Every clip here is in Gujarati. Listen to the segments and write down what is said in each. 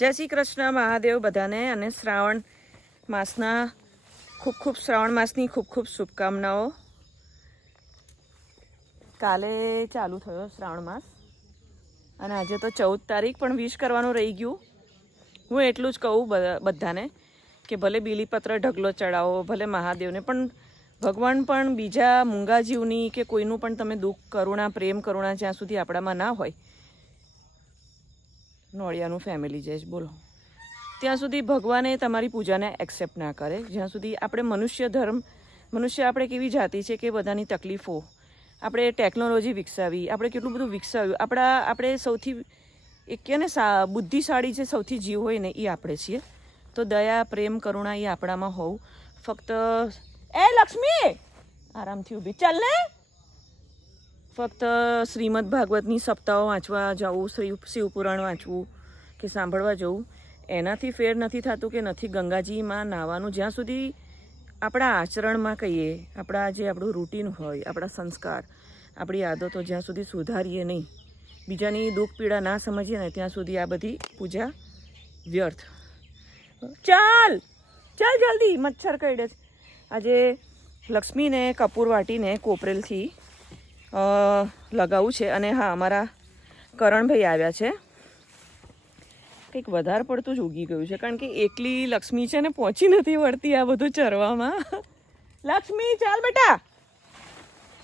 જય શ્રી કૃષ્ણ મહાદેવ બધાને અને શ્રાવણ માસના ખૂબ શ્રાવણ માસની ખૂબ શુભકામનાઓ. કાલે ચાલુ થયો શ્રાવણ માસ અને આજે તો 14 તારીખ પણ વિશ કરવાનું રહી ગયું. હું એટલું જ કહું બધાને કે ભલે બીલીપત્ર ઢગલો ચડાવો, ભલે મહાદેવને, પણ ભગવાન પણ બીજા મૂંગા જીવની કે કોઈનું પણ તમે દુઃખ, કરુણા, પ્રેમ કરુણા જ્યાં સુધી આપણામાં ના હોય, નોળિયાનું ફેમિલી જાય છે બોલો, ત્યાં સુધી ભગવાને તમારી પૂજાને એક્સેપ્ટ ના કરે. જ્યાં સુધી આપણે મનુષ્ય આપણે કેવી જાતિ છે કે બધાની તકલીફો, આપણે ટેકનોલોજી વિકસાવી, આપણે કેટલું બધું વિકસાવ્યું, આપણે સૌથી એક કહે ને બુદ્ધિશાળી જે સૌથી જીવ હોય ને એ આપણે છીએ. તો દયા, પ્રેમ, કરુણા એ આપણામાં હોવું. ફક્ત એ લક્ષ્મી આરામથી ઊભી ચાલ ને. ફક્ત શ્રીમદ ભાગવતની સપ્તાહો વાંચવા જવું, શિવપુરાણ વાંચવું કે સાંભળવા જવું, એનાથી ફેર નથી થતું કે નથી ગંગાજીમાં નાહવાનું. જ્યાં સુધી આપણા આચરણમાં કહીએ, આપણું રૂટીન હોય, આપણા સંસ્કાર, આપણી આદતો જ્યાં સુધી સુધારીએ નહીં, બીજાની દુઃખ પીડા ના સમજીએ ને ત્યાં સુધી આ બધી પૂજા વ્યર્થ. ચાલ ચાલ જલ્દી, મચ્છર કરડે છે. આજે લક્ષ્મીને કપૂર વાટીને કોપરેલથી લગાવું છે. અને હા, અમારા કરણભાઈ આવ્યા છે. કંઈક વધારે પડતું જ ઉગી ગયું છે, કારણ કે એકલી લક્ષ્મી છે ને પહોંચી નથી વળતી આ બધું ચરવામાં. લક્ષ્મી ચાલ બેટા.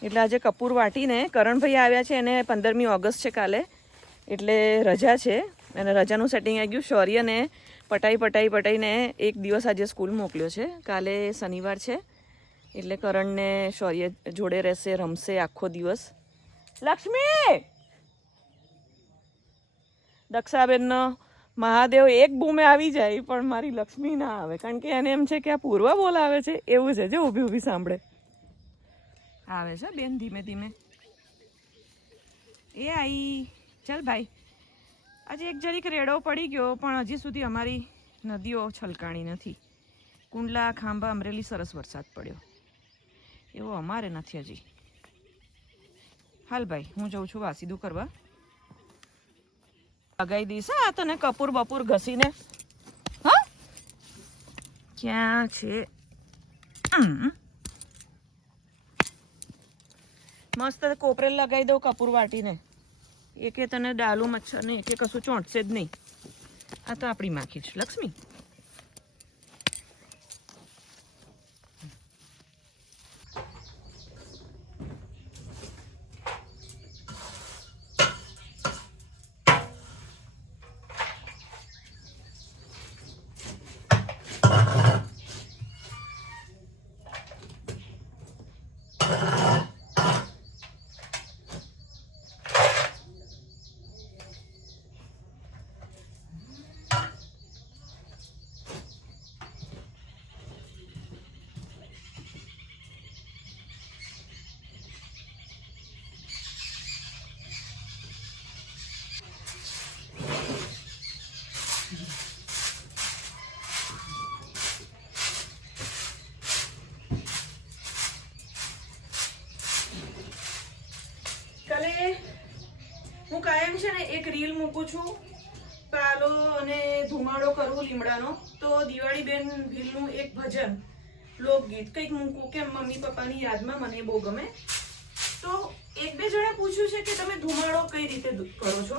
એટલે આજે કપૂર વાટીને કરણભાઈ આવ્યા છે, એને 15મી ઓગસ્ટ છે કાલે, એટલે રજા છે અને રજાનું સેટિંગ આવી ગયું. શૌર્યને પટાઈને એક દિવસ આજે સ્કૂલ મોકલ્યો છે. કાલે શનિવાર છે એટલે કરણને શૌર્ય જોડે રહેશે, રમશે આખો દિવસ. લક્ષ્મી, દક્ષાબેનનો મહાદેવ એક બૂમે આવી જાય પણ મારી લક્ષ્મી ના આવે, કારણ કે એને એમ છે કે આ પૂર્વા બોલાવે છે. એવું છે, જો ઊભી સાંભળે. આવે છે બેન ધીમે ધીમે. એ આઈ. ચાલ ભાઈ, આજે એક જરીક રેડો પડી ગયો પણ હજી સુધી અમારી નદીઓ છલકાણી નથી. કુંડલા, ખાંભા, અમરેલી સરસ વરસાદ પડ્યો, એવો અમારે નથી હજી. હાલ ભાઈ, હું જઉં છું વાસીદું કરવા. લગાઈ દઈશ આ તને કપૂર બપૂર ઘસીને. હા, ક્યાં છે? મસ્ત કોપરેલ લગાવી દઉં કપૂર વાટીને. એકે તને ડાલું મચ્છર ને એકે કશું ચોંટશે જ નહીં. આ તો આપણી માખી છે લક્ષ્મી. હું કાયમ છે ને એક રીલ મૂકું છું, પાલો અને ધુમાડો કરવું લીમડાનો. તો દિવાળી બેન ભીલનું એક ભજન, લોકગીત કંઈક મૂકું કે મમ્મી પપ્પાની યાદમાં, મને બહુ ગમે. તો એક બે જણે પૂછ્યું છે કે તમે ધુમાડો કઈ રીતે કરો છો,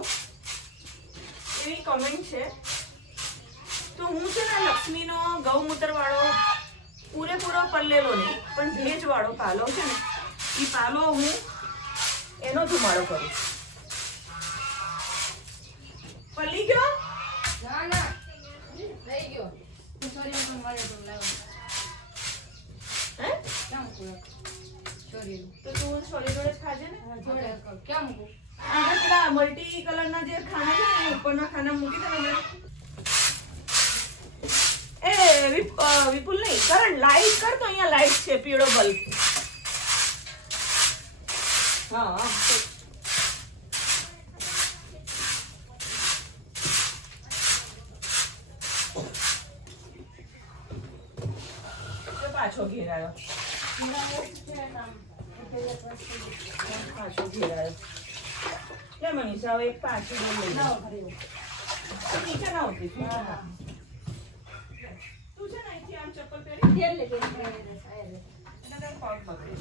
એવી કમેન્ટ છે. તો હું છે ને લક્ષ્મીનો ગૌમૂત્ર વાળો પૂરેપૂરો પલ્લેલો નહીં પણ ભેજ વાળો પાલો છે ને, એ પાલો હું એનો ધુમાડો કરું. પલ્લી ગયો? ના ના, લઈ ગયો. સોરી તો મળે તો લાવ. હે? ક્યાં મૂકું? સોરી. તો તું સોરી જોડે ખાજે ને. જોડે ક્યાં મૂકું? આ પેલા મલ્ટી કલરના જે ખાના છે ને ઉપરના ખાના મૂકી દે ને. એ વિપુલ નહીં, કરણ લાઈટ કર. તો અહીંયા લાઈટ છે, પીળો બલ્બ. હા, પાછો ઘેરાયો. પાછો ઘેરાયો. મનીષા, હવે એક પાછી લઈ લો. નીચે ના ઉતરી તું છે ને અહીંથી આમ ચપ્પલ પહેરી એટલે તારો પગ બગડે.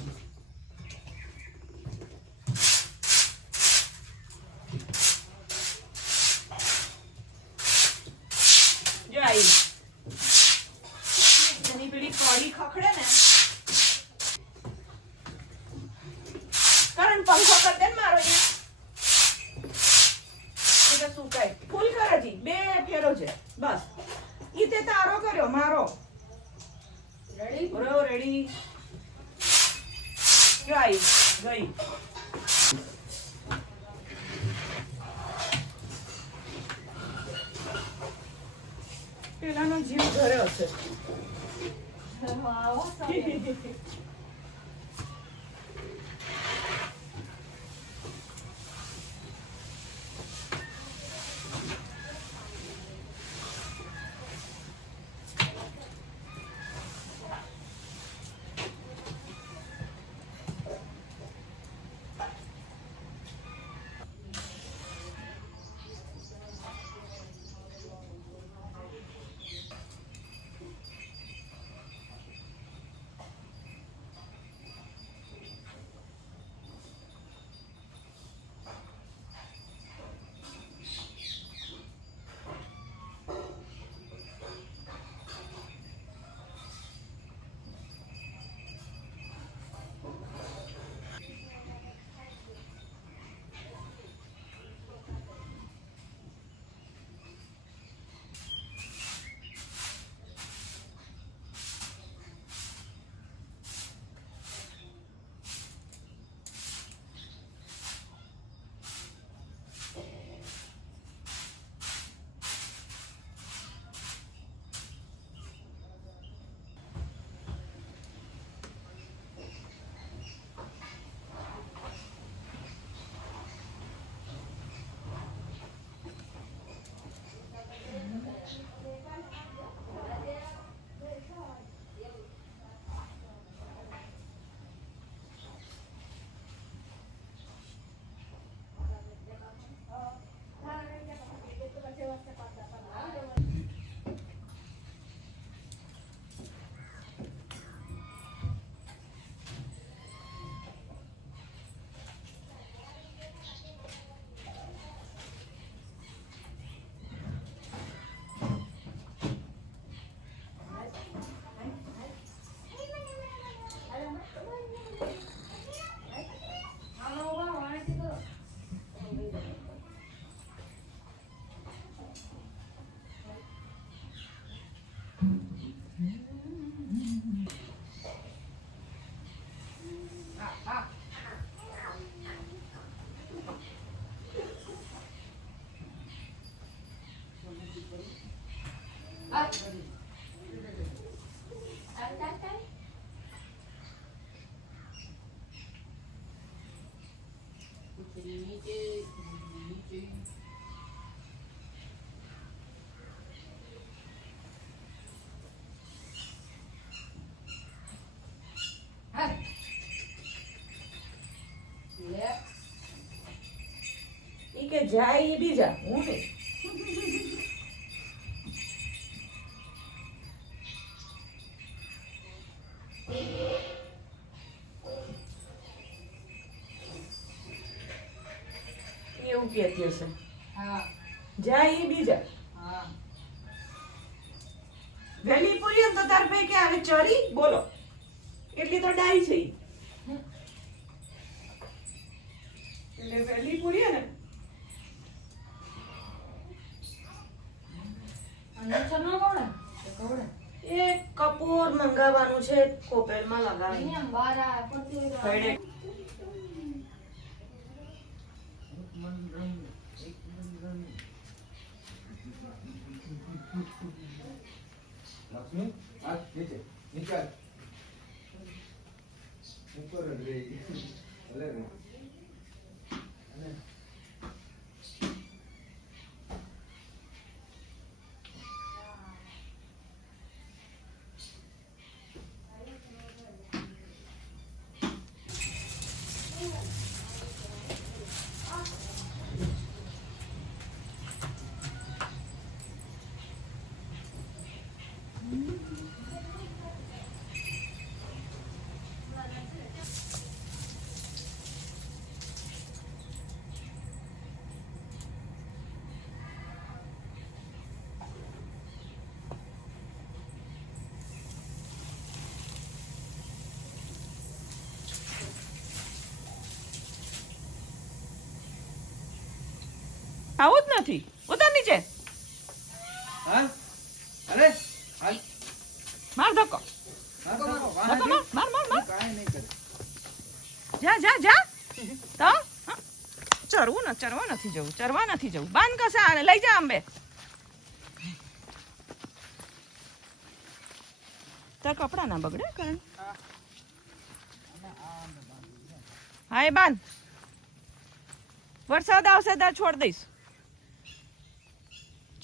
જો આઈ એની પેલી કોડી ખખડે ને કારણ પંખો કર દે ને મારો એટલે સુકાય ફૂલ કરે જી બે ફેરો છે બસ ઈ તે તારો કર્યો મારો રેડી બરો રેડી ગઈ ગઈ પેલાનો જીવ ઘરે હશે. કે જાય એ બીજા હું નહીં. એવું કહેતી હશે જાય એ બીજા વહેલી પૂરી તો તાર ભાઈ કે આવે ચરી બોલો એટલી તો ડાઈ છે એટલે વહેલી પૂરી ને એ કપૂર મંગાવવાનું છે કોપેલમાં લગાવી લક્ષ્મી આ નીચે નીચે ઉપર રે ભલે રે ખાવું જ નથી. ઉતાર નીચે. હાલ અરે હાલ માર ધક્કો. ધક્કો મારો. ધક્કો માર માર માર માર. કાંઈ નહીં કરે. જા જા જા. તો ચરવા નથી જવું. બાંધ કસે આને લઈ જા અંબે. તાર કપડા ના બગડે કરણ. હા એ બાંધ. વરસાદ આવશે ત્યાં છોડ દઈશ.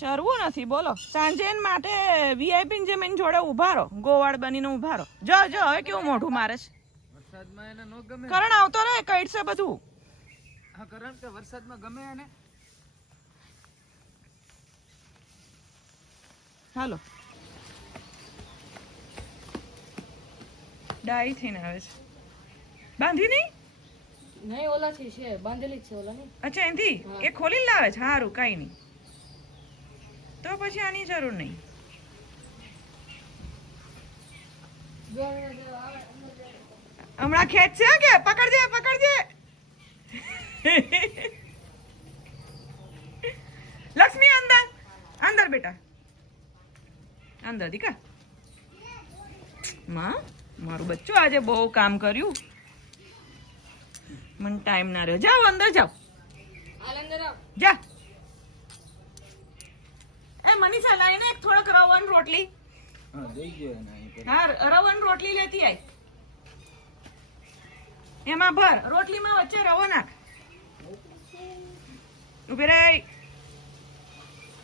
ચરવું નથી બોલો. સાંજે એન માટે વીઆઈપી જેમ એની જોડે ઉભા રહો. ગોવાળ બનીને ઉભા રહો. જો હવે કેવું મોઢું મારે છે. વરસાદમાં એને નો ગમે. કરણ આવતો રે કઈડશે બધું. હા કરણ કે વરસાદમાં ગમે એને. હાલો ડાઈ થઈને આવે છે. બાંધી નહીં. નહીં ઓલાથી છે બાંધેલી જ છે ઓલા નહીં. અચ્છા એનથી એ ખોલી લાવે છે. સારું કઈ નહીં. તો પછી આની જરૂર નહીં. હમણાં ખેંચશે કે પકડજે. લક્ષ્મી અંદર બેટા અંદર દીકા. માં મારું બચ્ચું આજે બહુ કામ કર્યું. મને ટાઈમ ના રહ્યો. જાઓ અંદર જાઓ. જા એ મનીષા લાઈને એક થોડોક રવન રોટલી. હા દઈ ગયો એને અહીં કરી. હા રવન રોટલી લેતી આય. એમાં ભર રોટલીમાં વચ્ચે રવો નાખ. ઉભી રહી.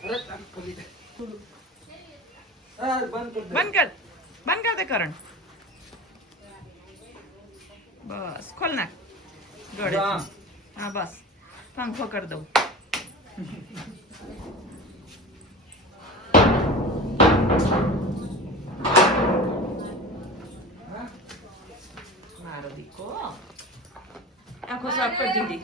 અરે તારી ખોલી દે. હા બંધ કર દે. બંધ કર દે કરણ. બસ ખોલ નાખ. ગળે હા. હા બસ પંખો કરી દઉં. મારો દીકો આખો સાફ કરી દીધી.